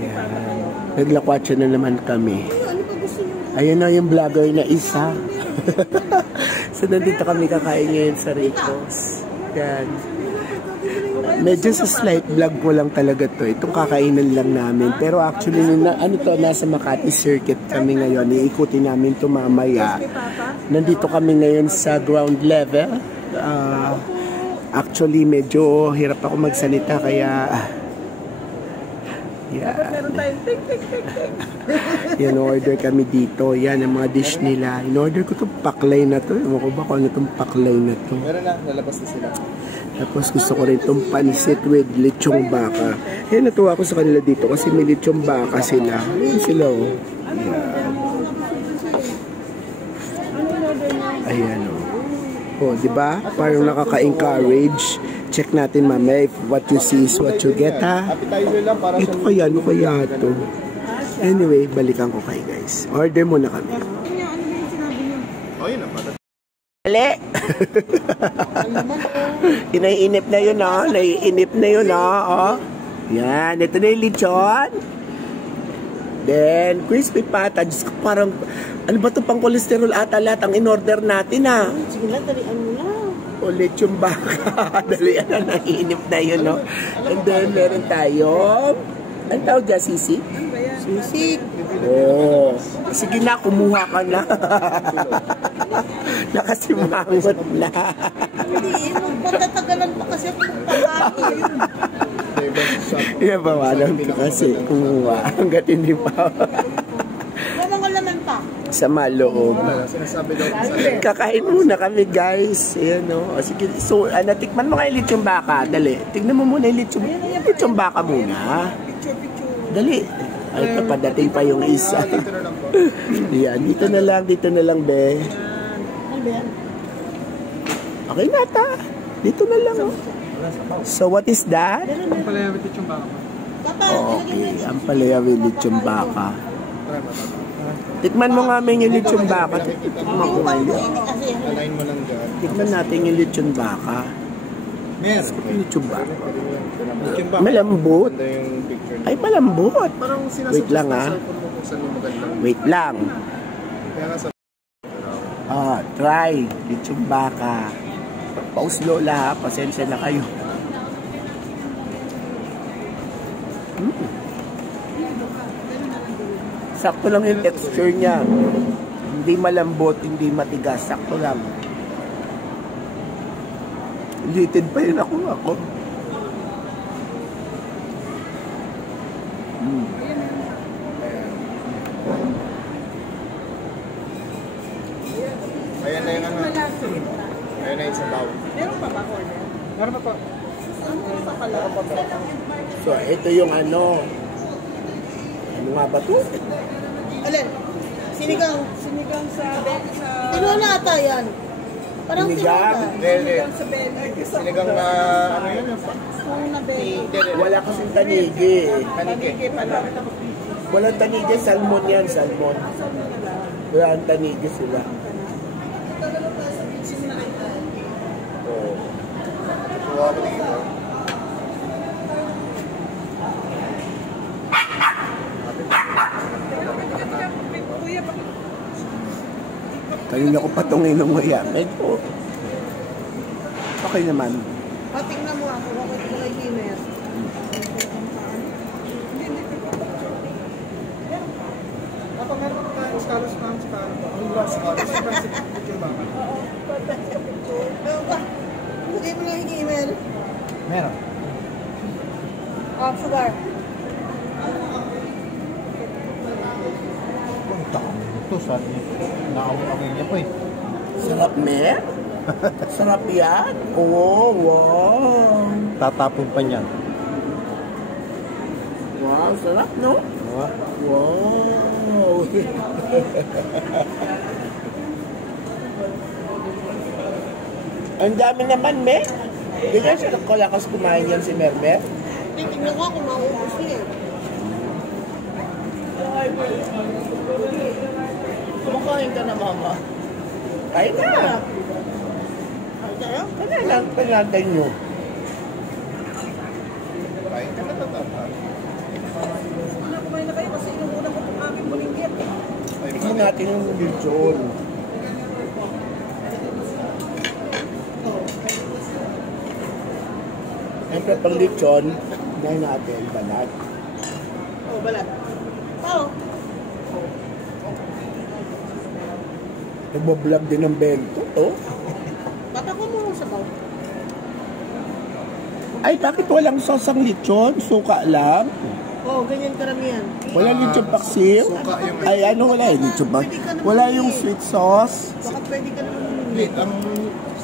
Yeah. Naglakwatsa na naman kami. Ayun na yung vlogger na isa. So nandito kami kakain ngayon sa Ricos. Yan. Medyo sa slight vlog ko lang talaga to. Itong kakainan lang namin. Pero actually, nasa Makati Circuit kami ngayon. Iikutin namin ito mamaya. Nandito kami ngayon sa ground level. Actually, medyo hirap ako magsalita kaya... Yan, order kami dito. Yan, ang mga dish nila. In-order ko itong paklay na to. Ewan ko ba kung ano itong paklay na to. Meron na, lalabas na sila. Tapos gusto ko rin itong pansit with lechong baka. Yan, natuwa ko sa kanila dito kasi may lechong baka sila. Yan sila, oh. Ayan, oh. Oh, diba? Parang nakaka-encourage. Check natin mamaya if what you see is what you get, ha? Ito kaya, ano kaya ito? Anyway, balikan ko kayo, guys. Order muna kami. Oh, yun na. Ali! Inaiinip na yun, ha? Naiinip na yun, ha? Oh. Yan, ito na yung lechon. Then, crispy pata. Diyos ko, parang, ano ba ito pang cholesterol ata lahat ang in-order natin, ha? Sige lang, talian mo na. O lechong baka. Dali na, naiinip na yun, no? And then, meron tayong, ang tawag dyan, sisig? Sisig. Oh. Sige na, kumuha ka na. Nakasimangot na. Hindi, magpatatagalan pa kasi ako magpapakain. Inabawalan ka kasi kumuha. Hanggat hindi pa. Walang alaman pa. Sa maloob. Kakain muna kami, guys. Ayan, no? Sige, so, natikman mo nga yung lechong baka. Dali. Tignan mo muna yung lechong baka muna. Dali. Ay, kapadating pa yung isa. Yan, dito na lang, be. Okay na ta. Dito na lang, oh. So, what is that? Ang palaya with lechong baka. Okay, ang palaya with lechong baka. Tikman mo nga may yung lechong baka. Tikman ko ngayon. Tikman natin yung lechong baka. Lechong baka. Malambot. Ay, malambot. Wait lang, ha. Wait lang. Try. Lechong baka. Pause lola, ha. Pasensya na kayo. Sakto lang yung texture niya. Hindi malambot, hindi matigas. Sakto lang. Litid pa yun ako. Ayan na yung ano. Ayan na yung sabaw. Meron pa ba order? Meron pa po. So, ito yung ano. Ano nga ba ito? Alin? Sinigang. Sinigang sa... Tinola ata yan. Parang Sinigang? Sinigang na ano yun? Wala kasing tanigi. Tanigi pala. Walang tanigi, salmon yan, salmon. Walang tanigi sila. Kanina ko patungin ng maya. Medyo okay naman. Tingnan mo ako. Ako ito kay Giner. Ako meron pa tayong scarus pa. Ang last scarus. Bugay mo na yung email. Meron. Sugar. Punta kami ito sa nakawin niya po eh. Sarap, me? Sarap yan? Oh, wow. Tatapon pa niya. Wow, sarap, no? Wow. Ang dami naman, me. Hindi nga siya kalakas kumain yan si Mermer. Tingnan ko kung maubos niya. Kumakain ka na, mama. Kain na. Kaya lang, panatay nyo. Kain ka na tatapon. natin yung lechon. Siyempre pang lechon, dahil natin balat. Oh, balat. Oh. Nagbablog din ng bento, oh. Bata ko mo sa baw. Ay, bakit walang sauce ang lechon? Suka lang? Oh, ganyan karamihan. Wala lechon paksiw? Ay, ano wala yung lechon paksiw? Wala yung sweet sauce? Baka pwede ka naman mamili. Wait, ang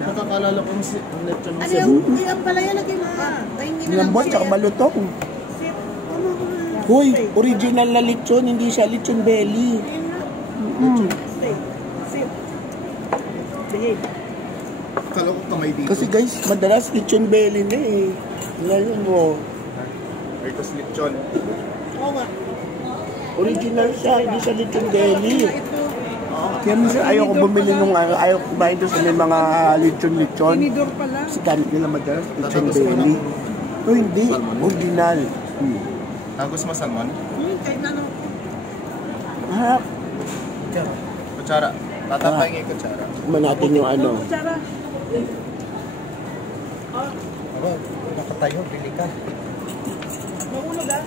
nakakalala kong lechon Ano yung palaya lagay mo ka? Ay, hindi na lang Lambot, tsaka malutong. Hoy, original na lechon, hindi siya lechon belly. Behave. Kala ko kamay dito. Kasi guys, madalas lechon belly na eh. Ngayon mo, Ay, tas lechon. Oo nga. original siya, hindi siya lechon belly. Kaya minsan ayoko bumili nung ayoko kumain doon sa may mga lechon-lechon. Tinidor pala. Kasi gamit nila madalas lechon belly. Oh, hindi, original. Tagos mo salmon? Kahit na ano. Harap. Kutsara. Tatapain yung kutsara. Tikman natin yung ano. Kutsara. Aba, nakatayo, bili ka. Mahulog ah.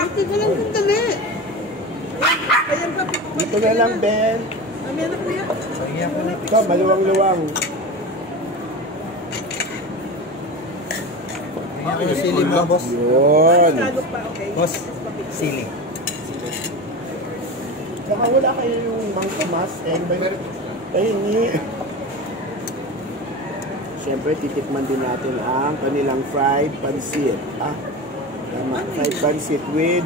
Ay, tika lang kung dali. Ayan pa. Dito na lang, Ben. Amin na kuya. Pahingi ako na. Ito, maluwang-luwang. Pahingi ako yung sili mo, boss. Yun. Tagalog pa, okay. Boss, sili. Saka wala kayo yung Mang Tomas. Hindi. Siyempre, titikman din natin ang kanilang fried pancit. Tama, fried pancit with...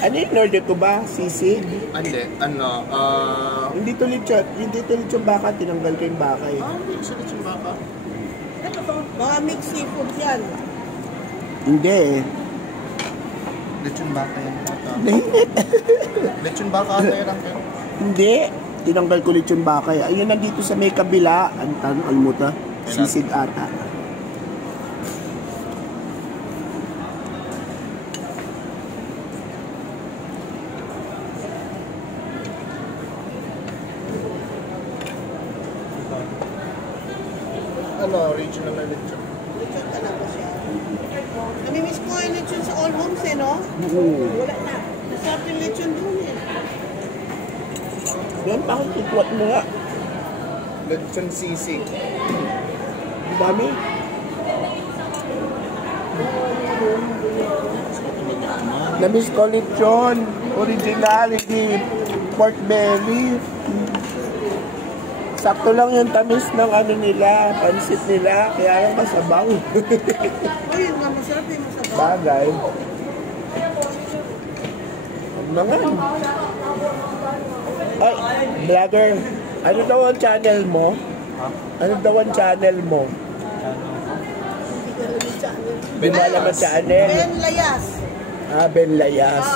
Ano yung order ko ba? Sisig? Hindi, Hindi to lechon baka. Tinanggal ko yung baka eh. hindi siya lechon baka. Ito to. Mga mixed seafood yan. Hindi eh. Lechon baka yan baka. Hindi. Lechon baka ata yung ranker. Hindi. Tinanggal ko lechon baka eh. Ayun nandito sa may kabila. Ang almuta. Sisig ata. Original na lechon. Lechon talaga siya. Namimiss ko yung lechon sa All Homes eh, no? Wala na. Nasarap yung lechon doon eh. Yan, bakit tutuwat mo nga? Lechon sisig. Ang dami. Namiss ko lechon. Original, hindi pork belly. Sakto lang yung tamis ng ano nila, pansit nila, kaya lang masabaw. Oh, yun nga, masarap yung masabaw. Bagay. Mga. Ay, vlogger. Ano daw ang channel mo? Ano daw ang channel mo? Hindi ko alam yung channel. Hindi mo alam ang channel? Ben Layas. Ben Layas.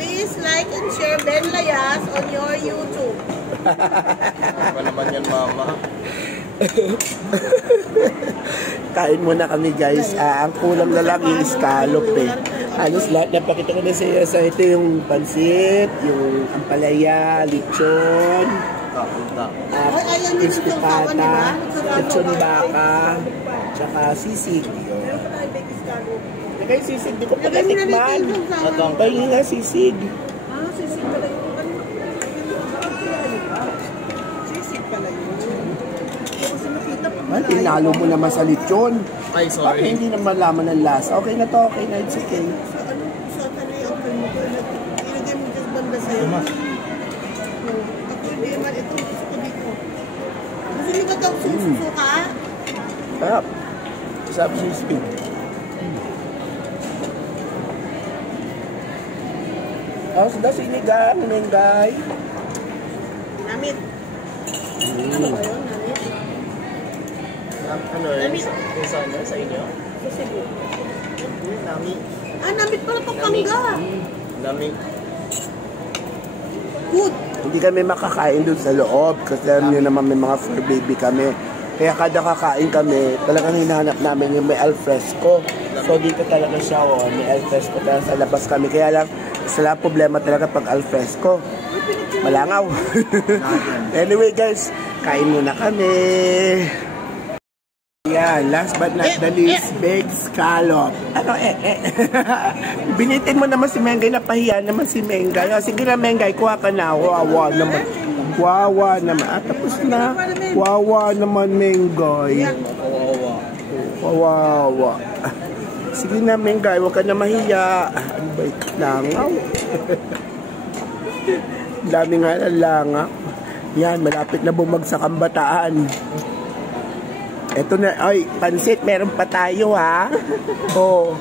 Please like and share Ben Layas on your YouTube. Ano naman yan, mama? Kain muna kami guys. Ang kulang na lang yung scallop eh. Halos lahat napakita ko na sa iyo. So ito yung pansit, yung ampalaya, lechon, crispy pata, lechon baka, tsaka sisig. Meron pa tayo baby scallop. Kaya sisig, di ko pa natikman. Kaya nga sisig. Sisig pala yun. Sisig pala yun. Kasi makita pag Man, tinalo mo naman sa lechon. Ay, Bakit sorry. hindi na malaman ng lasa? Okay na to, okay na, it's okay. sa tanay ang kalmo ko, ilagay mo dyan banda sa'yo. Ako hindi naman, ito gusto ko dito. Gusto nyo ba daw susuka? Sarap. Sarap sisig. Tapos na sinigang, menggay. Namit. Ano ba yun, namit? Ano yun? Yung sa inyo? Sa Cebu. Nami. Namit pala Pampanga. Nami. Good. Hindi kami makakain doon sa loob kasi alam nyo naman may mga fur baby kami. Kaya kada kakain kami, talagang hinahanap namin yung may alfresco. So dito talaga siya, oh, may alfresco talaga sa labas kami. Kaya lang, sila problema talaga pag alfresco. Malangaw. Anyway guys, kain muna kami. Yan, last but not the least, big scallop. Ano Binitin mo naman si Mengay, napahiya naman si Mengay. O, sige na Mengay, kuha ka na. Wawa naman. Wawa naman. At tapos na. Wawa naman Mengay. Wawa. Sige na Mengay, huwag ka na mahiya. Ano ba ito? Langaw. Dami nga na langaw. Yan, malapit na bumagsak ang bataan. Ito na, ay, pansit, meron pa tayo ha. Oh,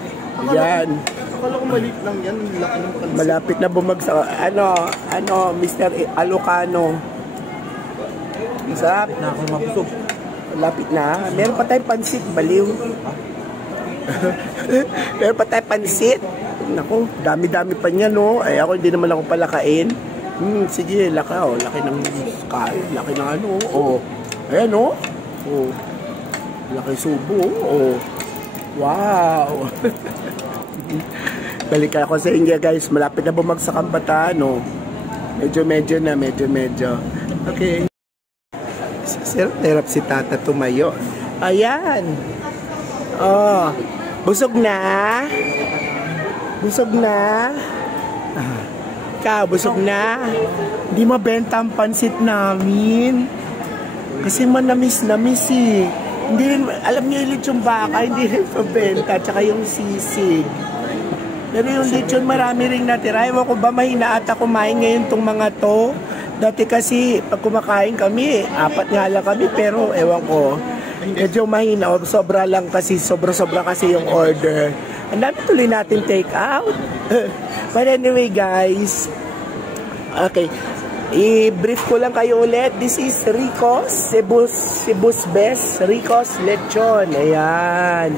yan. Akala ko maliit lang yan, laki ng pansit. Malapit na bumagsak. Ano, Mr. Alocano. Masarap. Na ako mabusog. Malapit na. Meron pa tayong pansit, baliw. Meron pa tayong pansit. Naku, dami-dami pa niya, no? Ay, ako hindi naman ako palakain. Sige, laki, oh. Laki ng kain, laki ng ano, oh. Ayan, oh. Oh. Laki subo, oh. Wow. Balik ako sa inyo guys. Malapit na bumagsak ang bataan, oh. Medyo na. Okay. Hirap si Tata tumayo. Ayan. Oh. Busog na. Ikaw, busog na. Hindi mabenta ang pansit namin. Kasi manamis eh. Hindi rin, alam niyo yung lechon baka, hindi rin mabenta, tsaka yung sisig. Pero yung lechon marami rin natira. Ewan ko ba mahina ata kumain ngayon tong mga to. Dati kasi pag kumakain kami, 4 nga lang kami, pero ewan ko. Medyo mahina, sobra kasi yung order. Ang dami tuloy natin take out. But anyway guys, okay. I-brief ko lang kayo ulit. This is Rico's Cebu's Best Rico's Lechon. Ayan.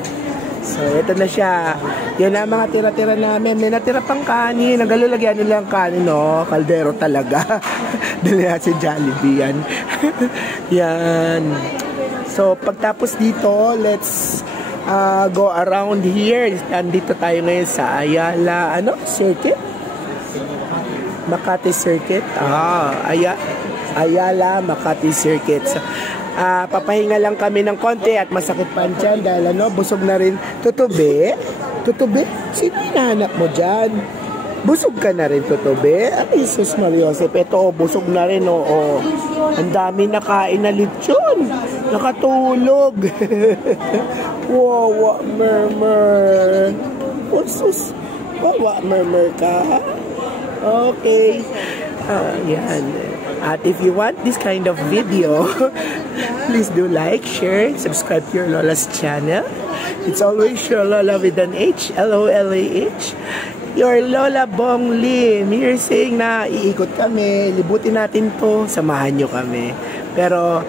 So, ito na siya. Yan ang mga tira-tira namin. May natira pang kanin. Nagalulagyan nila ang kanin, no? Kaldero talaga. Dali na si Jollibee yan. Yan. So, pagtapos dito, let's go around here. Nandito tayo ngayon sa Ayala, Circuit? Makati Circuit. Ayala Makati Circuit. So, papahinga lang kami ng konti at masakit pa dyan dahil busog na rin. Tutubi? Sino hinahanap mo dyan? Busog ka na rin, Tutubi? Ay, Jesus Mariosep. Ito, busog na rin, oo. Ang dami nakain na lechon. Nakatulog. Wawa, murmur. Sus, wawa, murmur ka. Okay. Yan. At if you want this kind of video, please do like, share, subscribe to your Lola's channel. It's always your Lola with an H, L-O-L-A-H. Your Lola Bong Lim. You're saying na iikot kami, libutin natin to, samahan nyo kami. Pero,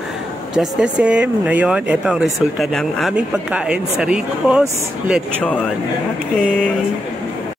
just the same, ngayon, ito ang resulta ng aming pagkain sa Rico's Lechon. Okay.